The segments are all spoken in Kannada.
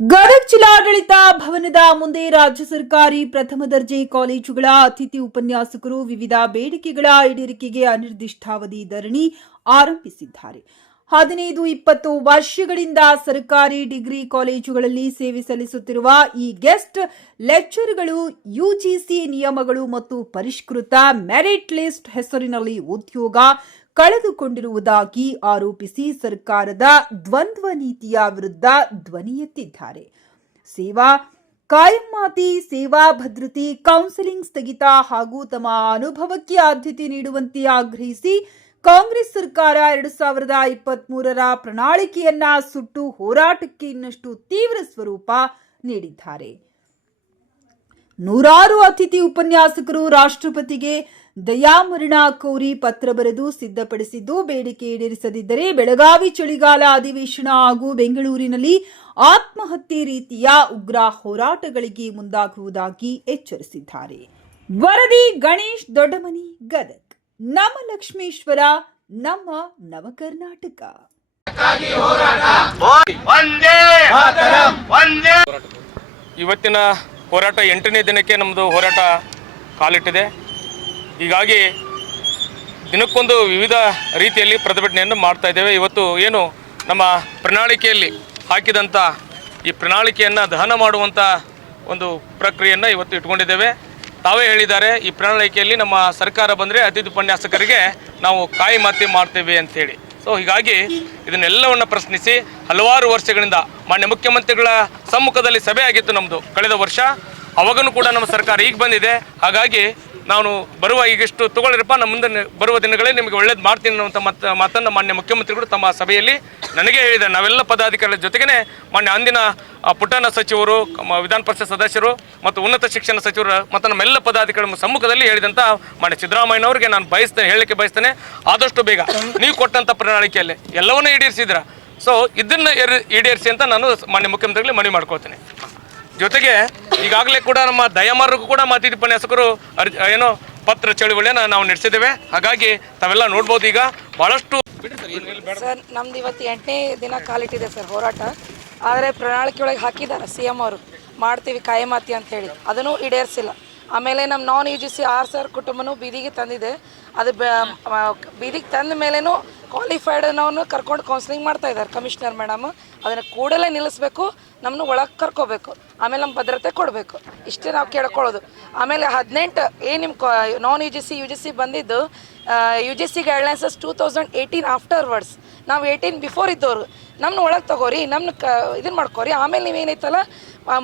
ಗದಗ ಜಿಲ್ಲಾಡಳಿತ ಭವನದ ಮುಂದೆ ರಾಜ್ಯ ಸರ್ಕಾರಿ ಪ್ರಥಮ ದರ್ಜೆ ಕಾಲೇಜುಗಳ ಅತಿಥಿ ಉಪನ್ಯಾಸಕರು ವಿವಿಧ ಬೇಡಿಕೆಗಳ ಈಡೇರಿಕೆಗೆ ಅನಿರ್ದಿಷ್ಟಾವಧಿ ಧರಣಿ ಆರಂಭಿಸಿದ್ದಾರೆ. ಹದಿನೈದು ಇಪ್ಪತ್ತು ವರ್ಷಗಳಿಂದ ಸರ್ಕಾರಿ ಡಿಗ್ರಿ ಕಾಲೇಜುಗಳಲ್ಲಿ ಸೇವೆ ಸಲ್ಲಿಸುತ್ತಿರುವ ಈ ಗೆಸ್ಟ್ ಲೆಕ್ಚರ್ಗಳು ಯುಜಿಸಿ ನಿಯಮಗಳು ಮತ್ತು ಪರಿಷ್ಕೃತ ಮೆರಿಟ್ ಲಿಸ್ಟ್ ಹೆಸರಿನಲ್ಲಿ ಉದ್ಯೋಗ ಕಳೆದುಕೊಂಡಿರುವುದಾಗಿ ಆರೋಪಿಸಿ ಸರ್ಕಾರದ ದ್ವಂದ್ವ ನೀತಿಯ ವಿರುದ್ಧ ಧ್ವನಿ ಎತ್ತಿದ್ದಾರೆ. ಸೇವಾ, ಕಾಯಂಮಾತಿ ಸೇವಾ ಭದ್ರತೆ, ಕೌನ್ಸಿಲಿಂಗ್ ಸ್ಥಗಿತ ಹಾಗೂ ತಮ್ಮ ಅನುಭವಕ್ಕೆ ಆದ್ಯತೆ ನೀಡುವಂತೆ ಆಗ್ರಹಿಸಿ ಕಾಂಗ್ರೆಸ್ ಸರ್ಕಾರ ಎರಡು ಸಾವಿರದ ಇಪ್ಪತ್ತ್ ಮೂರರ ಪ್ರಣಾಳಿಕೆಯನ್ನ ಸುಟ್ಟು ಹೋರಾಟಕ್ಕೆ ಇನ್ನಷ್ಟು ತೀವ್ರ ಸ್ವರೂಪ ನೀಡಿದ್ದಾರೆ. ನೂರಾರು ಅತಿಥಿ ಉಪನ್ಯಾಸಕರು ರಾಷ್ಟ್ರಪತಿಗೆ ದಯಾಮರಣ ಕೋರಿ ಪತ್ರ ಬರೆದು ಸಿದ್ಧಪಡಿಸಿದ್ದು ಬೇಡಿಕೆ ಈಡೇರಿಸದಿದ್ದರೆ ಬೆಳಗಾವಿ ಚಳಿಗಾಲ ಅಧಿವೇಶನ ಹಾಗೂ ಬೆಂಗಳೂರಿನಲ್ಲಿ ಆತ್ಮಹತ್ಯೆ ರೀತಿಯ ಉಗ್ರ ಹೋರಾಟಗಳಿಗೆ ಮುಂದಾಗುವುದಾಗಿ ಎಚ್ಚರಿಸಿದ್ದಾರೆ. ವರದಿ ಗಣೇಶ್ ದೊಡ್ಡಮನಿ ಗದಗ್. ನಮ್ಮ ಲಕ್ಷ್ಮೇಶ್ವರ ನಮ್ಮ ನವಕರ್ನಾಟಕ ಕರ್ನಾಟಕ. ಒಂದೇ ಇವತ್ತಿನ ಹೋರಾಟ ಎಂಟನೇ ದಿನಕ್ಕೆ ನಮ್ಮದು ಹೋರಾಟ ಕಾಲಿಟ್ಟಿದೆ. ಹೀಗಾಗಿ ದಿನಕ್ಕೊಂದು ವಿವಿಧ ರೀತಿಯಲ್ಲಿ ಪ್ರತಿಭಟನೆಯನ್ನು ಮಾಡ್ತಾ ಇದ್ದೇವೆ. ಇವತ್ತು ಏನು ನಮ್ಮ ಪ್ರಣಾಳಿಕೆಯಲ್ಲಿ ಹಾಕಿದಂಥ ಈ ಪ್ರಣಾಳಿಕೆಯನ್ನು ದಹನ ಮಾಡುವಂಥ ಒಂದು ಪ್ರಕ್ರಿಯೆಯನ್ನು ಇವತ್ತು ಇಟ್ಕೊಂಡಿದ್ದೇವೆ. ತಾವೇ ಹೇಳಿದ್ದಾರೆ, ಈ ಪ್ರಣಾಳಿಕೆಯಲ್ಲಿ ನಮ್ಮ ಸರ್ಕಾರ ಬಂದರೆ ಅತಿಥಿ ಉಪನ್ಯಾಸಕರಿಗೆ ನಾವು ಕಾಯಿ ಮಾತಿ ಮಾಡ್ತೇವೆ ಅಂತೇಳಿ. ಸೊ ಹೀಗಾಗಿ ಇದನ್ನೆಲ್ಲವನ್ನು ಪ್ರಶ್ನಿಸಿ ಹಲವಾರು ವರ್ಷಗಳಿಂದ ಮಾನ್ಯ ಮುಖ್ಯಮಂತ್ರಿಗಳ ಸಮ್ಮುಖದಲ್ಲಿ ಸಭೆ ಆಗಿತ್ತು ನಮ್ಮದು ಕಳೆದ ವರ್ಷ. ಅವಾಗನೂ ಕೂಡ ನಮ್ಮ ಸರ್ಕಾರ ಈಗ ಬಂದಿದೆ. ಹಾಗಾಗಿ ನಾನು ಬರುವ ಈಗಿಷ್ಟು ತಗೊಳ್ಳಿರಪ್ಪ. ನಮ್ಮ ಮುಂದೆ ಬರುವ ದಿನಗಳೇ ನಿಮಗೆ ಒಳ್ಳೇದು ಮಾಡ್ತೀನಿ ಅನ್ನುವಂಥ ಮತ್ತು ಮಾತನ್ನು ಮಾನ್ಯ ಮುಖ್ಯಮಂತ್ರಿಗಳು ತಮ್ಮ ಸಭೆಯಲ್ಲಿ ನನಗೆ ಹೇಳಿದೆ ನಾವೆಲ್ಲ ಪದಾಧಿಕಾರಿಗಳ ಜೊತೆಗೇ ಮಾನ್ಯ ಅಂದಿನ ಪುಟ್ಟಣ ಸಚಿವರು ವಿಧಾನ ಪರಿಷತ್ ಸದಸ್ಯರು ಮತ್ತು ಉನ್ನತ ಶಿಕ್ಷಣ ಸಚಿವರು ಮತ್ತು ನಮ್ಮೆಲ್ಲ ಪದಾಧಿಕಾರಿಗಳ ಸಮ್ಮುಖದಲ್ಲಿ ಹೇಳಿದಂಥ ಮಾನ್ಯ ಸಿದ್ದರಾಮಯ್ಯನವ್ರಿಗೆ ನಾನು ಬಯಸ್ತೇನೆ, ಹೇಳಲಿಕ್ಕೆ ಬಯಸ್ತೇನೆ. ಆದಷ್ಟು ಬೇಗ ನೀವು ಕೊಟ್ಟಂಥ ಪ್ರಣಾಳಿಕೆಯಲ್ಲಿ ಎಲ್ಲವನ್ನೂ ಈಡೇರಿಸಿದ್ರ ಸೊ ಇದನ್ನು ಈಡೇರಿಸಿ ಅಂತ ನಾನು ಮಾನ್ಯ ಮುಖ್ಯಮಂತ್ರಿಗಳಿಗೆ ಮನವಿ ಮಾಡ್ಕೊಳ್ತೇನೆ. ಜೊತೆಗೆ ಈಗಾಗಲೇ ಕೂಡ ನಮ್ಮ ದಯಮಾರ್ಗೂ ಕೂಡ ಮಾತಿದ್ದ ಉಪನ್ಯಾಸಕರು ಏನೋ ಪತ್ರ ಚಳುವಳಿಯನ್ನು ನಾವು ನಡೆಸಿದ್ದೇವೆ. ಹಾಗಾಗಿ ತಾವೆಲ್ಲ ನೋಡ್ಬೋದು ಈಗ ಭಾಳಷ್ಟು ಸರ್, ನಮ್ದು ಇವತ್ತು ಎಂಟನೇ ದಿನ ಕಾಲಿಟ್ಟಿದೆ ಸರ್ ಹೋರಾಟ. ಆದರೆ ಪ್ರಣಾಳಿಕೆ ಒಳಗೆ ಹಾಕಿದ್ದಾರೆ ಸಿ ಎಂ ಅವರು. ಮಾಡ್ತೀವಿ ಕಾಯಮಾತಿ ಅಂತ ಹೇಳಿ. ಅದನ್ನು ಈಡೇರಿಸಿಲ್ಲ. ಆಮೇಲೆ ನಮ್ಮ ನಾನ್ ಯು ಜಿ ಸಿ ಆರ್ ಸರ್ ಕುಟುಂಬನೂ ಬೀದಿಗೆ ತಂದಿದೆ. ಅದು ಬೀದಿಗೆ ತಂದ ಮೇಲೇನು ಕ್ವಾಲಿಫೈಡ್ ಅನ್ನೋನು ಕರ್ಕೊಂಡು ಕೌನ್ಸಿಲಿಂಗ್ ಮಾಡ್ತಾ ಇದ್ದಾರೆ ಕಮಿಷನರ್ ಮೇಡಮ್ ಅದನ್ನು ಕೂಡಲೇ ನಿಲ್ಲಿಸ್ಬೇಕು ನಮ್ಮನ್ನು ಒಳಗೆ ಕರ್ಕೋಬೇಕು. ಆಮೇಲೆ ನಮ್ಮ ಭದ್ರತೆ ಕೊಡಬೇಕು. ಇಷ್ಟೇ ನಾವು ಕೇಳ್ಕೊಳ್ಳೋದು. ಆಮೇಲೆ ಹದಿನೆಂಟು ಏನು ನಿಮ್ಮ non U G C U G C ಬಂದಿದ್ದು U G C guidelines two thousand eighteen afterwards ನಾವು ಏಯ್ಟೀನ್ ಬಿಫೋರ್ ಇದ್ದವರು ನಮ್ಮನ್ನ ಒಳಗೆ ತಗೋರಿ ನಮ್ಮನ್ನ ಕ ಇದನ್ನು ಮಾಡ್ಕೋರಿ. ಆಮೇಲೆ ನೀವೇನೈತಲ್ಲ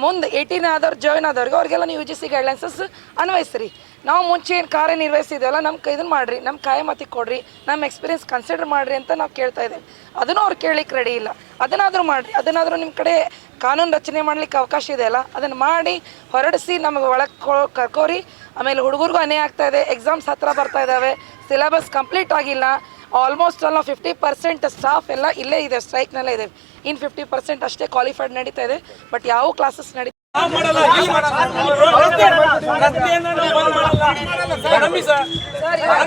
ಮುಂದೆ ಏಯ್ಟೀನ್ ಆದವ್ರು ಜಾಯ್ನ್ ಆದವ್ರಿಗೆ ಅವ್ರಿಗೆಲ್ಲ ನೀವು ಯು ಜಿ ಸಿ ಗೈಡ್ಲೈನ್ಸಸ್ ಅನ್ವಯಿಸ್ರಿ ನಾವು ಮುಂಚೆ ಏನು ಕಾರ್ಯನಿರ್ವಹಿಸಿದೆಯಲ್ಲ ನಮ್ಮ ಇದನ್ನು ಮಾಡಿರಿ ನಮ್ಮ ಕಾಯಮತಿ ಕೊಡ್ರಿ ನಮ್ಮ ಎಕ್ಸ್ಪೀರಿಯನ್ಸ್ ಕನ್ಸಿಡರ್ ಮಾಡಿರಿ ಅಂತ ನಾವು ಕೇಳ್ತಾ ಇದ್ದೇವೆ. ಅದನ್ನು ಅವ್ರು ಕೇಳಲಿಕ್ಕೆ ರೆಡಿ ಇಲ್ಲ. ಅದನ್ನಾದರೂ ಮಾಡಿರಿ, ಅದನ್ನಾದರೂ ನಿಮ್ಮ ಕಡೆ ಕಾನೂನು ರಚನೆ ಮಾಡಲಿಕ್ಕೆ ಅವಕಾಶ ಇದೆ ಅಲ್ಲ ಅದನ್ನು ಮಾಡಿ ಹೊರಡಿಸಿ ನಮಗೆ ಒಳಗೆ ಕರ್ಕೋರಿ. ಆಮೇಲೆ ಹುಡುಗರಿಗೂ ಅನ್ಯಾಯ ಆಗ್ತಾ ಇದೆ ಎಕ್ಸಾಮ್ಸ್ ಹತ್ರ ಬರ್ತಾ ಇದ್ದಾವೆ ಸಿಲೆಬಸ್ ಕಂಪ್ಲೀಟ್ ಆಗಿಲ್ಲ ಆಲ್ಮೋಸ್ಟ್ ಅಲ್ಲ ಫಿಫ್ಟಿ ಪರ್ಸೆಂಟ್ ಸ್ಟಾಫ್ ಎಲ್ಲ ಇಲ್ಲೇ ಇದೆ ಸ್ಟ್ರೈಕ್ನಲ್ಲೇ ಇದೆ. ಇನ್ ಫಿಫ್ಟಿ ಪರ್ಸೆಂಟ್ ಅಷ್ಟೇ ಕ್ವಾಲಿಫೈಡ್ ನಡೀತಾ ಇದೆ ಬಟ್ ಯಾವ ಕ್ಲಾಸಸ್ ನಡೀತಾ ಸರ್, ಇವಾಗ